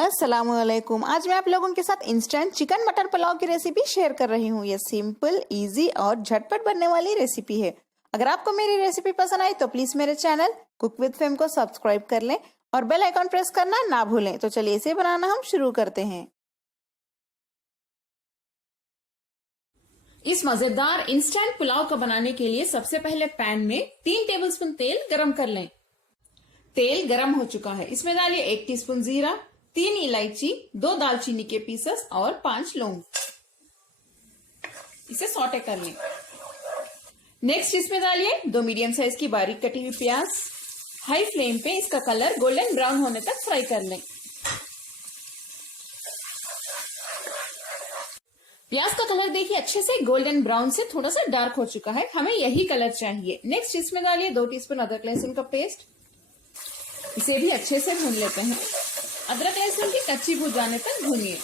अस्सलामुअलैकुम। आज मैं आप लोगों के साथ इंस्टेंट चिकन मटर पुलाव की रेसिपी शेयर कर रही हूँ। ये सिंपल, इजी और झटपट बनने वाली रेसिपी है। अगर आपको मेरी रेसिपी पसंद आई तो प्लीज मेरे चैनल कुक विद फेम को सब्सक्राइब कर लें और बेल आइकॉन प्रेस करना ना भूलें। तो चलिए इसे बनाना हम शुरू करते हैं। इस मजेदार इंस्टेंट पुलाव को बनाने के लिए सबसे पहले पैन में 3 टेबलस्पून तेल गरम कर लें। तेल गरम हो चुका है, इसमें डालिए 1 टीस्पून जीरा, 3 इलायची, 2 दालचीनी के पीसेस और 5 लौंग। इसे सौटे कर लें। नेक्स्ट इसमें डालिए 2 मीडियम साइज की बारीक कटी हुई प्याज। हाई फ्लेम पे इसका कलर गोल्डन ब्राउन होने तक फ्राई कर लें। प्याज का कलर देखिए अच्छे से गोल्डन ब्राउन से थोड़ा सा डार्क हो चुका है, हमें यही कलर चाहिए। नेक्स्ट इसमें डालिए 2 टीस्पून अदरक लहसुन का पेस्ट। इसे भी अच्छे से भून लेते हैं। अदरक लहसुन की कच्ची भून जाने तक भूनिए।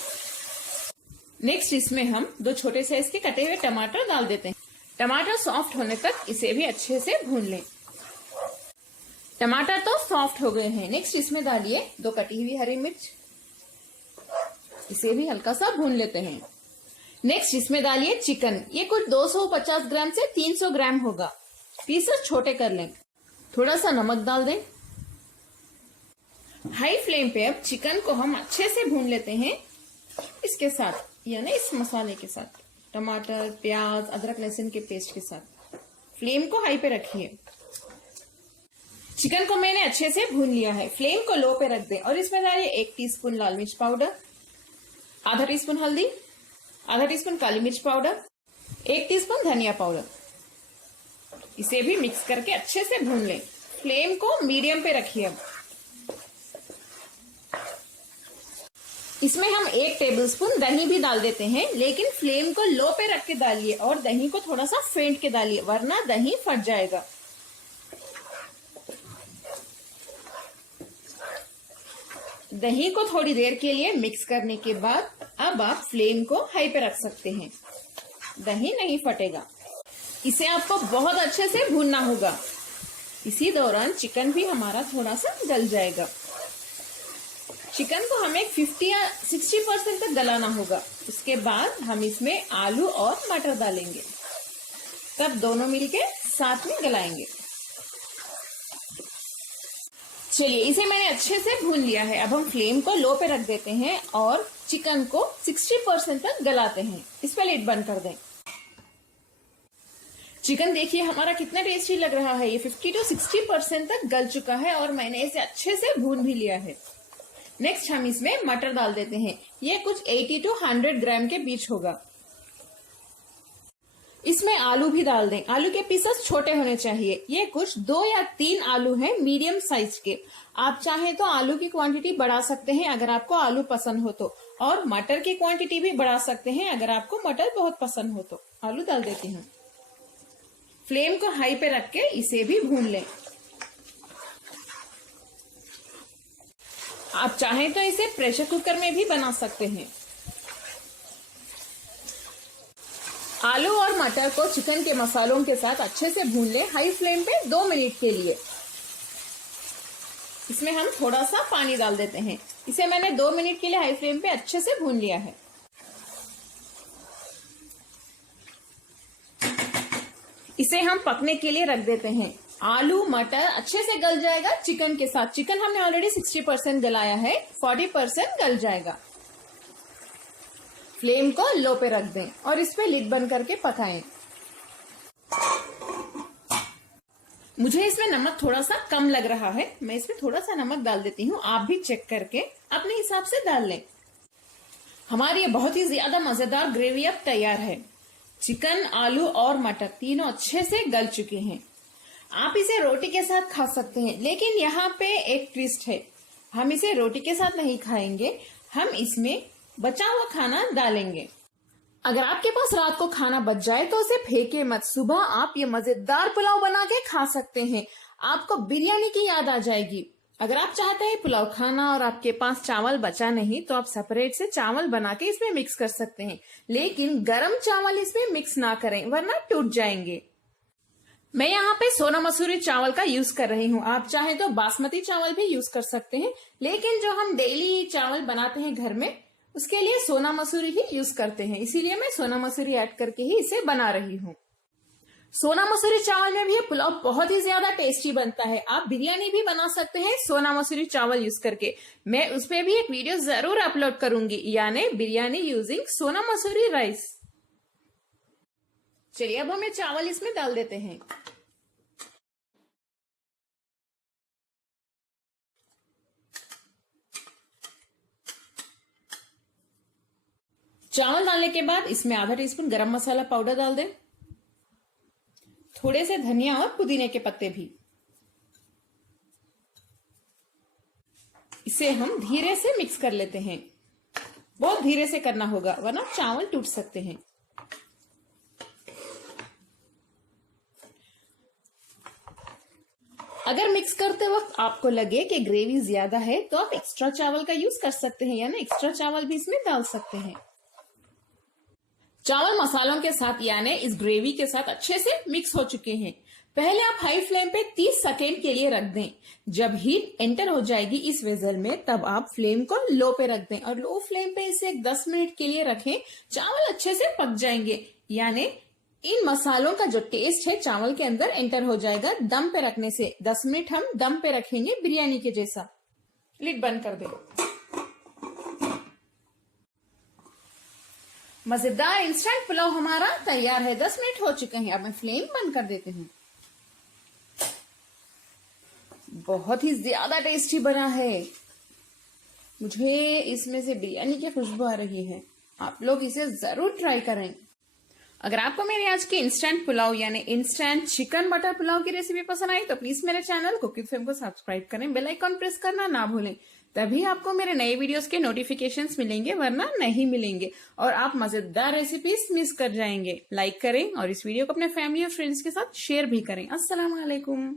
नेक्स्ट इसमें हम 2 छोटे साइज के कटे हुए टमाटर डाल देते हैं। टमाटर सॉफ्ट होने तक इसे भी अच्छे से भून लें। टमाटर तो सॉफ्ट हो गए हैं। नेक्स्ट इसमें डालिए 2 कटी हुई हरी मिर्च। इसे भी हल्का सा भून लेते हैं। नेक्स्ट इसमें डालिए चिकन। ये कुछ 250 ग्राम से 300 ग्राम होगा। पीसेस छोटे कर लें। थोड़ा सा नमक डाल दें। हाई फ्लेम पे अब चिकन को हम अच्छे से भून लेते हैं इसके साथ, यानी इस मसाले के साथ, टमाटर, प्याज, अदरक लहसुन के पेस्ट के साथ। फ्लेम को हाई पे रखिए। चिकन को मैंने अच्छे से भून लिया है। फ्लेम को लो पे रख दें और इसमें डालिए 1 टीस्पून लाल मिर्च पाउडर, आधा टीस्पून हल्दी, आधा टीस्पून काली मिर्च पाउडर, 1 टीस्पून धनिया पाउडर। इसे भी मिक्स करके अच्छे से भून लें। फ्लेम को मीडियम पे रखिए। इसमें हम 1 टेबलस्पून दही भी डाल देते हैं, लेकिन फ्लेम को लो पे रख के डालिए और दही को थोड़ा सा फेंट के डालिए, वरना दही फट जाएगा। दही को थोड़ी देर के लिए मिक्स करने के बाद अब आप फ्लेम को हाई पे रख सकते हैं। दही नहीं फटेगा। इसे आपको बहुत अच्छे से भूनना होगा। इसी दौरान चिकन भी हमारा थोड़ा सा गल जाएगा। चिकन को हमें 50 या 60% तक गलाना होगा। उसके बाद हम इसमें आलू और मटर डालेंगे, तब दोनों मिलके साथ में गलाएंगे। चलिए इसे मैंने अच्छे से भून लिया है। अब हम फ्लेम को लो पे रख देते हैं और चिकन को 60% तक गलाते हैं। इस पर लिड बंद कर दें। चिकन देखिए हमारा कितना टेस्टी लग रहा है। ये 50 to 60% तक गल चुका है और मैंने इसे अच्छे से भून भी लिया है। नेक्स्ट हम इसमें मटर डाल देते हैं। ये कुछ 80 to 100 ग्राम के बीच होगा। इसमें आलू भी डाल दें। आलू के पीसेस छोटे होने चाहिए। ये कुछ 2 या 3 आलू हैं मीडियम साइज के। आप चाहें तो आलू की क्वांटिटी बढ़ा सकते हैं अगर आपको आलू पसंद हो तो, और मटर की क्वांटिटी भी बढ़ा सकते हैं अगर आपको मटर बहुत पसंद हो तो। आलू डाल देती हूँ। फ्लेम को हाई पे रख के इसे भी भून लें। आप चाहें तो इसे प्रेशर कुकर में भी बना सकते हैं। आलू और मटर को चिकन के मसालों के साथ अच्छे से भून लें हाई फ्लेम पे 2 मिनट के लिए। इसमें हम थोड़ा सा पानी डाल देते हैं। इसे मैंने 2 मिनट के लिए हाई फ्लेम पे अच्छे से भून लिया है। इसे हम पकने के लिए रख देते हैं। आलू मटर अच्छे से गल जाएगा चिकन के साथ। चिकन हमने ऑलरेडी 60% गलाया है, 40% गल जाएगा। फ्लेम को लो पे रख दें और इस पे लिड बंद करके पकाएं। मुझे इसमें नमक थोड़ा सा कम लग रहा है, मैं इसमें थोड़ा सा नमक डाल देती हूँ। आप भी चेक करके अपने हिसाब से डाल लें। हमारी ये बहुत ही ज्यादा मजेदार ग्रेवी अब तैयार है। चिकन, आलू और मटर तीनों अच्छे से गल चुके हैं। आप इसे रोटी के साथ खा सकते हैं, लेकिन यहाँ पे एक ट्विस्ट है। हम इसे रोटी के साथ नहीं खाएंगे, हम इसमें बचा हुआ खाना डालेंगे। अगर आपके पास रात को खाना बच जाए तो उसे फेंके मत। सुबह आप ये मजेदार पुलाव बना के खा सकते हैं। आपको बिरयानी की याद आ जाएगी। अगर आप चाहते हैं पुलाव खाना और आपके पास चावल बचा नहीं, तो आप सेपरेट से चावल बना के इसमें मिक्स कर सकते हैं, लेकिन गरम चावल इसमें मिक्स ना करें वरना टूट जाएंगे। मैं यहाँ पे सोना मसूरी चावल का यूज कर रही हूँ। आप चाहे तो बासमती चावल भी यूज कर सकते हैं, लेकिन जो हम डेली चावल बनाते हैं घर में उसके लिए सोना मसूरी ही यूज करते हैं, इसीलिए मैं सोना मसूरी ऐड करके ही इसे बना रही हूँ। सोना मसूरी चावल में भी ये पुलाव बहुत ही ज्यादा टेस्टी बनता है। आप बिरयानी भी बना सकते हैं सोना मसूरी चावल यूज करके। मैं उस पर भी एक वीडियो जरूर अपलोड करूंगी, यानी बिरयानी यूजिंग सोना मसूरी राइस। चलिए अब हमें चावल इसमें डाल देते हैं। चावल डालने के बाद इसमें आधा टीस्पून गरम मसाला पाउडर डाल दें, थोड़े से धनिया और पुदीने के पत्ते भी। इसे हम धीरे से मिक्स कर लेते हैं। बहुत धीरे से करना होगा वरना चावल टूट सकते हैं। अगर मिक्स करते वक्त आपको लगे कि ग्रेवी ज्यादा है तो आप एक्स्ट्रा चावल का यूज कर सकते हैं, यानी एक्स्ट्रा चावल भी इसमें डाल सकते हैं। चावल मसालों के साथ यानी इस ग्रेवी के साथ अच्छे से मिक्स हो चुके हैं। पहले आप हाई फ्लेम पे 30 सेकेंड के लिए रख दें। जब हीट एंटर हो जाएगी इस वेसल में तब आप फ्लेम को लो पे रख दें और लो फ्लेम पे इसे 10 मिनट के लिए रखें। चावल अच्छे से पक जाएंगे, यानी इन मसालों का जो टेस्ट है चावल के अंदर एंटर हो जाएगा। दम पे रखने से 10 मिनट हम दम पे रखेंगे बिरयानी के जैसा। लिड बंद कर दें। मजेदार इंस्टेंट पुलाव हमारा तैयार है। 10 मिनट हो चुके हैं। अब मैं फ्लेम बंद कर देती हूँ। बहुत ही ज्यादा टेस्टी बना है। मुझे इसमें से बिरयानी की खुशबू आ रही है। आप लोग इसे जरूर ट्राई करें। अगर आपको मेरे आज की इंस्टेंट पुलाव यानी इंस्टेंट चिकन बटर पुलाव की रेसिपी पसंद आई तो प्लीज मेरे चैनल कुक विद फेम को सब्सक्राइब करें, बेल आइकन प्रेस करना ना भूलें, तभी आपको मेरे नए वीडियोस के नोटिफिकेशंस मिलेंगे, वरना नहीं मिलेंगे और आप मजेदार रेसिपीज मिस कर जाएंगे। लाइक करें और इस वीडियो को अपने फैमिली और फ्रेंड्स के साथ शेयर भी करें। अस्सलाम वालेकुम।